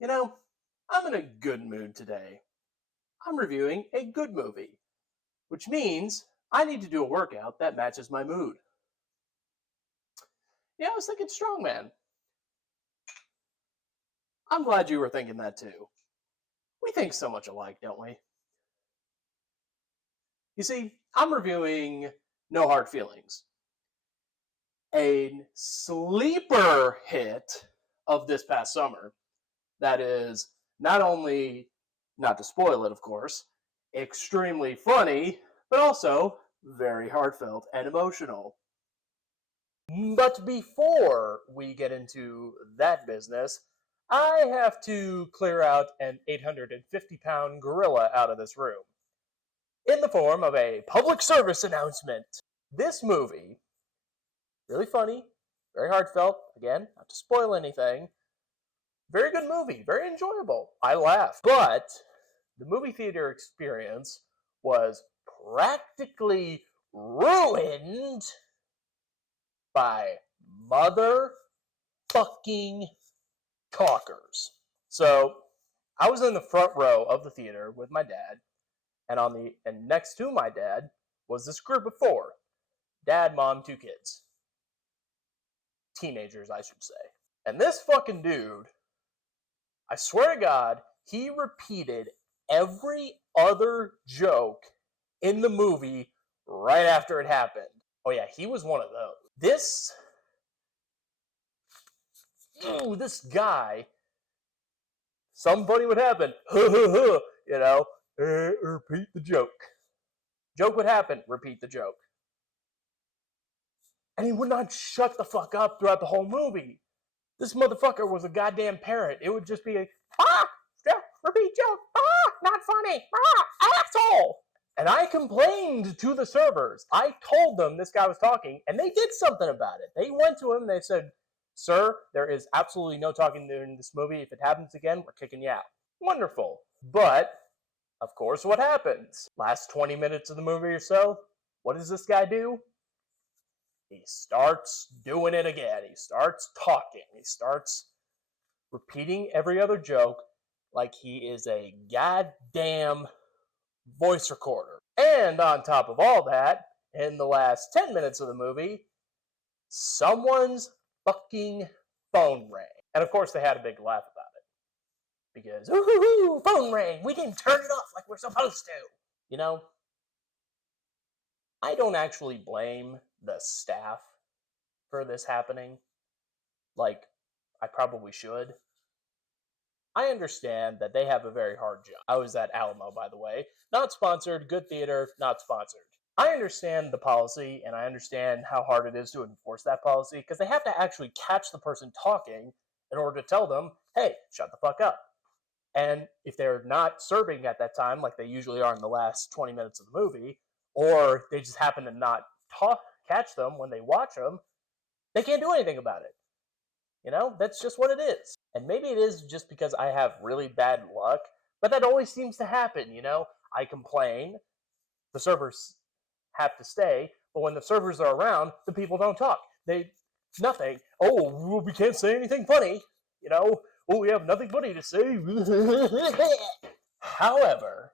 You know, I'm in a good mood today. I'm reviewing a good movie, which means I need to do a workout that matches my mood. Yeah, I was thinking strongman. I'm glad you were thinking that too. We think so much alike, don't we? You see, I'm reviewing No Hard Feelings, a sleeper hit of this past summer that is not only, not to spoil it, of course, extremely funny, but also very heartfelt and emotional. But before we get into that business, I have to clear out an 850-pound gorilla out of this room in the form of a public service announcement. This movie, really funny, very heartfelt, again, not to spoil anything, very good movie, very enjoyable. I laughed. But the movie theater experience was practically ruined by motherfucking talkers. So I was in the front row of the theater with my dad, and next to my dad was this group of four. Dad, mom, two kids. Teenagers, I should say. And this fucking dude, I swear to God, he repeated every other joke in the movie right after it happened. Oh yeah, he was one of those. This guy, somebody would happen, you know, repeat the joke. Joke would happen, repeat the joke. And he would not shut the fuck up throughout the whole movie. This motherfucker was a goddamn parrot. It would just be like, repeat joke, not funny, asshole. And I complained to the servers. I told them this guy was talking, and they did something about it. They went to him and they said, sir, there is absolutely no talking in this movie. If it happens again, we're kicking you out. Wonderful. But, of course, what happens? Last 20 minutes of the movie or so, what does this guy do? He starts doing it again. He starts talking. He starts repeating every other joke like he is a goddamn voice recorder. And on top of all that, in the last 10 minutes of the movie, someone's fucking phone rang. And of course, they had a big laugh about it. Because, ooh, phone rang. We didn't turn it off like we're supposed to. You know, I don't actually blame the staff for this happening. Like, I probably should. I understand that they have a very hard job. I was at Alamo, by the way. Not sponsored, good theater, not sponsored. I understand the policy, and I understand how hard it is to enforce that policy, because they have to actually catch the person talking in order to tell them, hey, shut the fuck up. And if they're not serving at that time, like they usually are in the last 20 minutes of the movie, or they just happen to not catch them when they watch them, they can't do anything about it. You know, that's just what it is. And maybe it is just because I have really bad luck, but that always seems to happen, you know? I complain, the servers have to stay, but when the servers are around, the people don't talk. Nothing. Oh, we can't say anything funny, you know? Oh, we have nothing funny to say. However,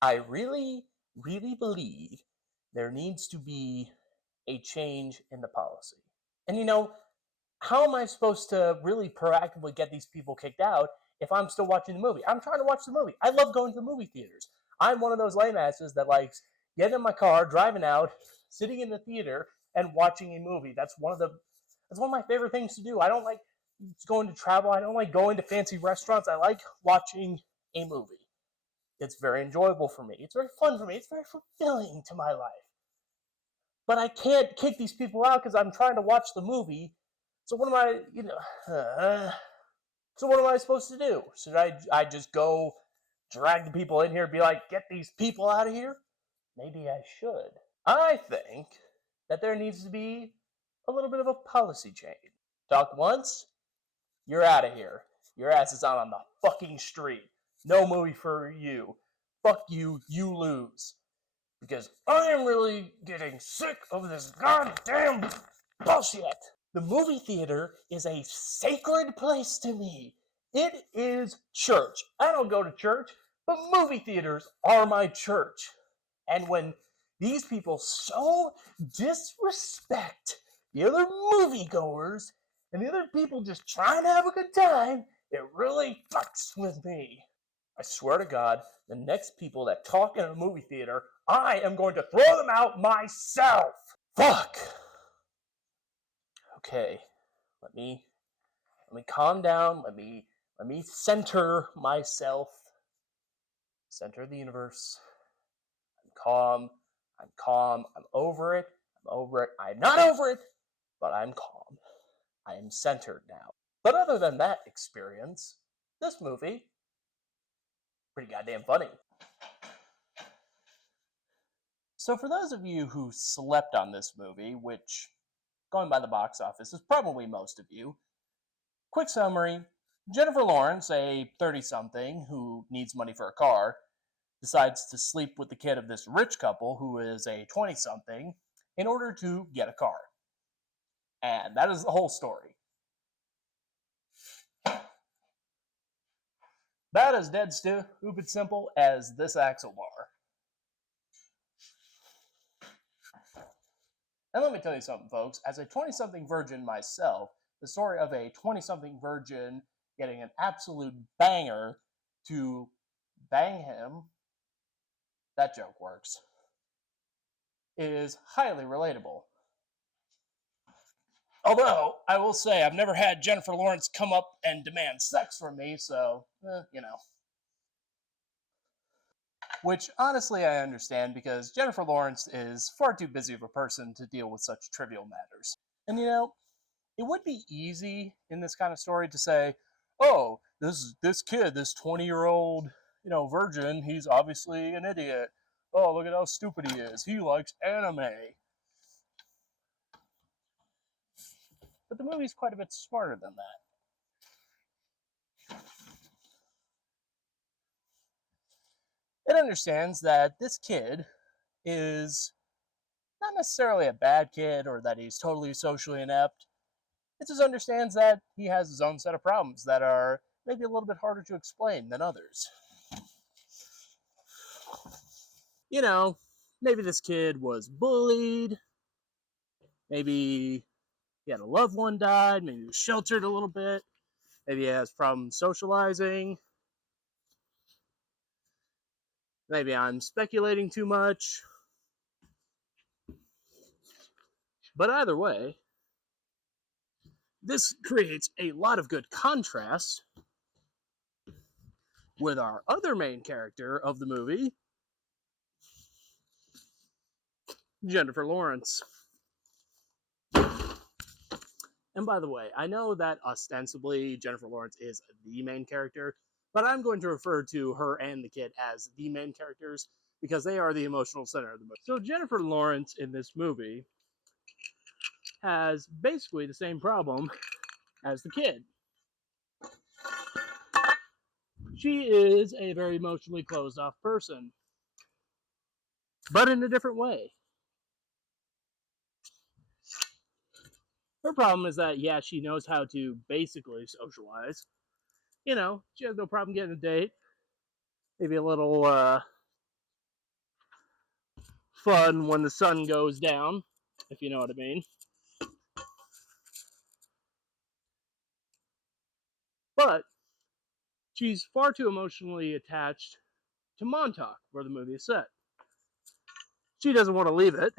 I really, really believe there needs to be a change in the policy. And you know, how am I supposed to really proactively get these people kicked out if I'm still watching the movie? I'm trying to watch the movie. I love going to the movie theaters. I'm one of those lame asses that likes getting in my car, driving out, sitting in the theater, and watching a movie. That's one of my favorite things to do. I don't like going to travel. I don't like going to fancy restaurants. I like watching a movie. It's very enjoyable for me. It's very fun for me. It's very fulfilling to my life. But I can't kick these people out because I'm trying to watch the movie. So what am I supposed to do? Should I just go drag the people in here and be like, get these people out of here? Maybe I should. I think that there needs to be a little bit of a policy change. Talk once, you're out of here. Your ass is out on the fucking street. No movie for you. Fuck you, you lose. Because I am really getting sick of this goddamn bullshit. The movie theater is a sacred place to me. It is church. I don't go to church, but movie theaters are my church. And when these people so disrespect the other moviegoers and the other people just trying to have a good time, it really fucks with me. I swear to God, the next people that talk in a movie theater, I am going to throw them out myself. Fuck. Okay, let me calm down. Let me center myself. Center the universe. I'm calm. I'm over it. I'm not over it, but I'm calm. I am centered now. But other than that experience, this movie, pretty goddamn funny. So for those of you who slept on this movie, which, going by the box office, is probably most of you, quick summary: Jennifer Lawrence, a 30-something who needs money for a car, decides to sleep with the kid of this rich couple who is a 20-something in order to get a car. And that is the whole story. About as dead stupid simple as this axle bar. And let me tell you something, folks. As a 20-something virgin myself, the story of a 20-something virgin getting an absolute banger to bang him, that joke works, is highly relatable. Although, I will say, I've never had Jennifer Lawrence come up and demand sex from me, so, you know. Which, honestly, I understand, because Jennifer Lawrence is far too busy of a person to deal with such trivial matters. And, you know, it would be easy in this kind of story to say, oh, this kid, this 20-year-old, virgin, he's obviously an idiot. Oh, look at how stupid he is. He likes anime. But the movie's quite a bit smarter than that. It understands that this kid is not necessarily a bad kid or that he's totally socially inept. It just understands that he has his own set of problems that are maybe a little bit harder to explain than others. Maybe this kid was bullied. Maybe he had a loved one died. Maybe he was sheltered a little bit. Maybe he has problems socializing. Maybe I'm speculating too much. But either way, this creates a lot of good contrast with our other main character of the movie, Jennifer Lawrence. And by the way, I know that ostensibly Jennifer Lawrence is the main character, but I'm going to refer to her and the kid as the main characters because they are the emotional center of the movie. So Jennifer Lawrence in this movie has basically the same problem as the kid. She is a very emotionally closed off person, but in a different way. Her problem is that, yeah, she knows how to basically socialize. She has no problem getting a date. Maybe a little fun when the sun goes down, if you know what I mean. But she's far too emotionally attached to Montauk, where the movie is set. She doesn't want to leave it,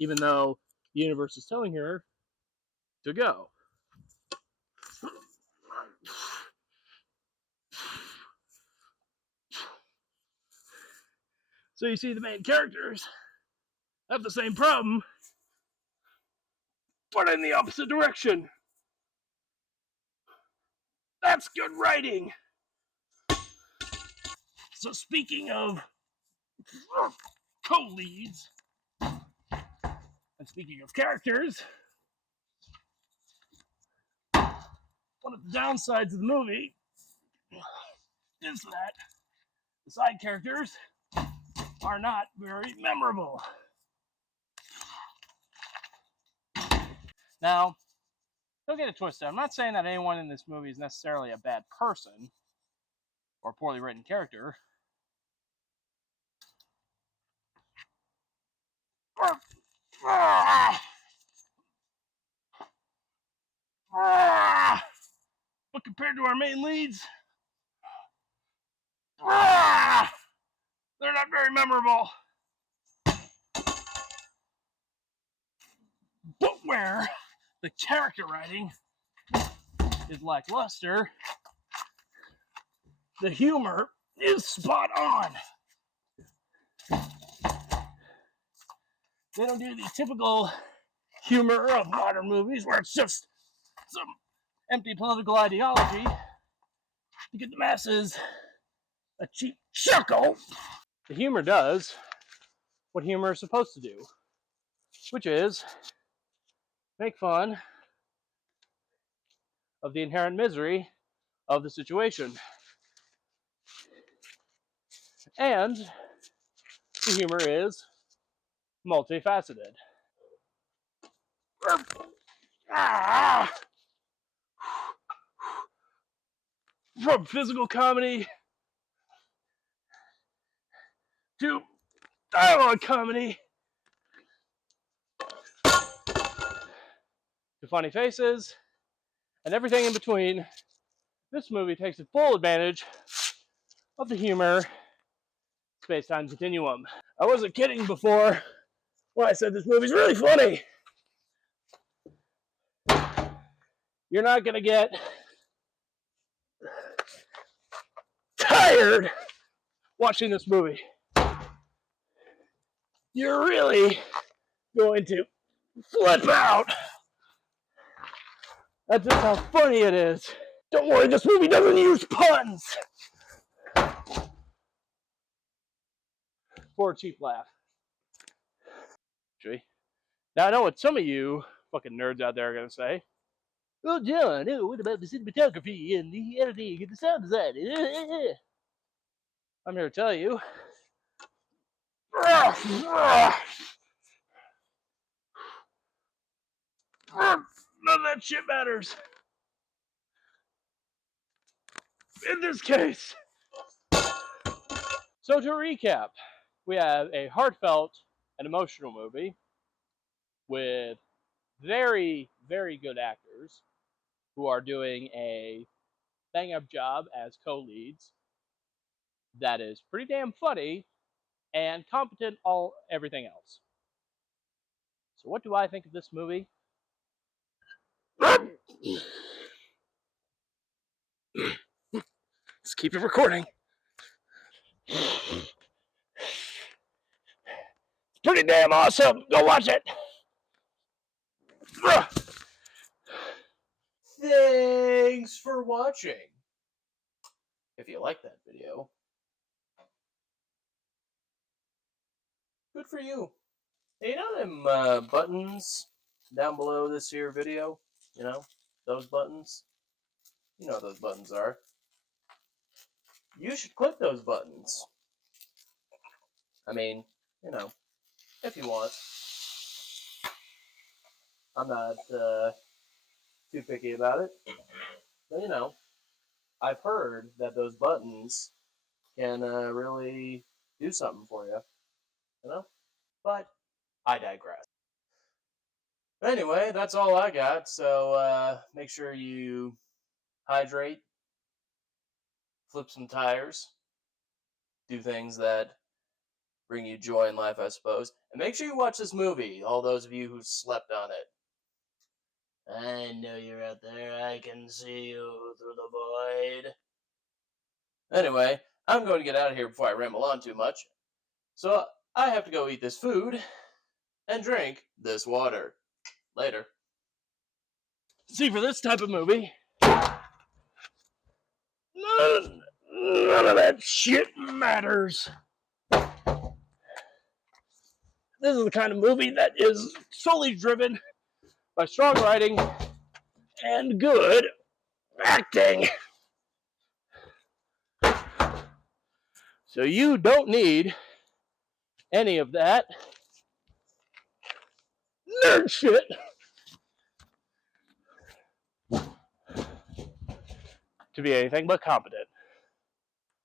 even though the universe is telling her to go. So you see, the main characters have the same problem, but in the opposite direction. That's good writing. So speaking of co-leads, and speaking of characters, one of the downsides of the movie is that the side characters are not very memorable. Now, don't get it twisted. I'm not saying that anyone in this movie is necessarily a bad person or a poorly written character. But compared to our main leads, they're not very memorable. But where the character writing is lackluster, the humor is spot on. They don't do the typical humor of modern movies where it's just some empty political ideology to get the masses a cheap chuckle. The humor does what humor is supposed to do, which is make fun of the inherent misery of the situation. And the humor is multifaceted. From physical comedy to dialogue comedy to funny faces and everything in between, this movie takes full advantage of the humor space-time continuum. I wasn't kidding before when I said this movie's really funny. You're not gonna get tired watching this movie. You're really going to flip out. That's just how funny it is. Don't worry, this movie doesn't use puns. For a cheap laugh. Now I know what some of you fucking nerds out there are gonna say. Oh, John, what about the cinematography and the editing and the sound design? I'm here to tell you. None of that shit matters. In this case. So to recap, we have a heartfelt and emotional movie with very, very good actors who are doing a bang-up job as co-leads that is pretty damn funny and competent everything else. So what do I think of this movie? Let's keep it recording. It's pretty damn awesome. Go watch it. Thanks for watching. If you like that video, good for you. Hey, you know them buttons down below this here video? You know, those buttons? You know what those buttons are. You should click those buttons. I mean, you know, if you want. I'm not too picky about it. But, you know, I've heard that those buttons can really do something for you. You know? But I digress. But anyway, that's all I got. So make sure you hydrate, flip some tires, do things that bring you joy in life, I suppose. And make sure you watch this movie, all those of you who slept on it. I know you're out there. I can see you through the void. Anyway, I'm going to get out of here before I ramble on too much. So I have to go eat this food and drink this water. Later. See, for this type of movie, none of that shit matters. This is the kind of movie that is solely driven by strong writing and good acting. So you don't need any of that nerd shit. to be anything but competent.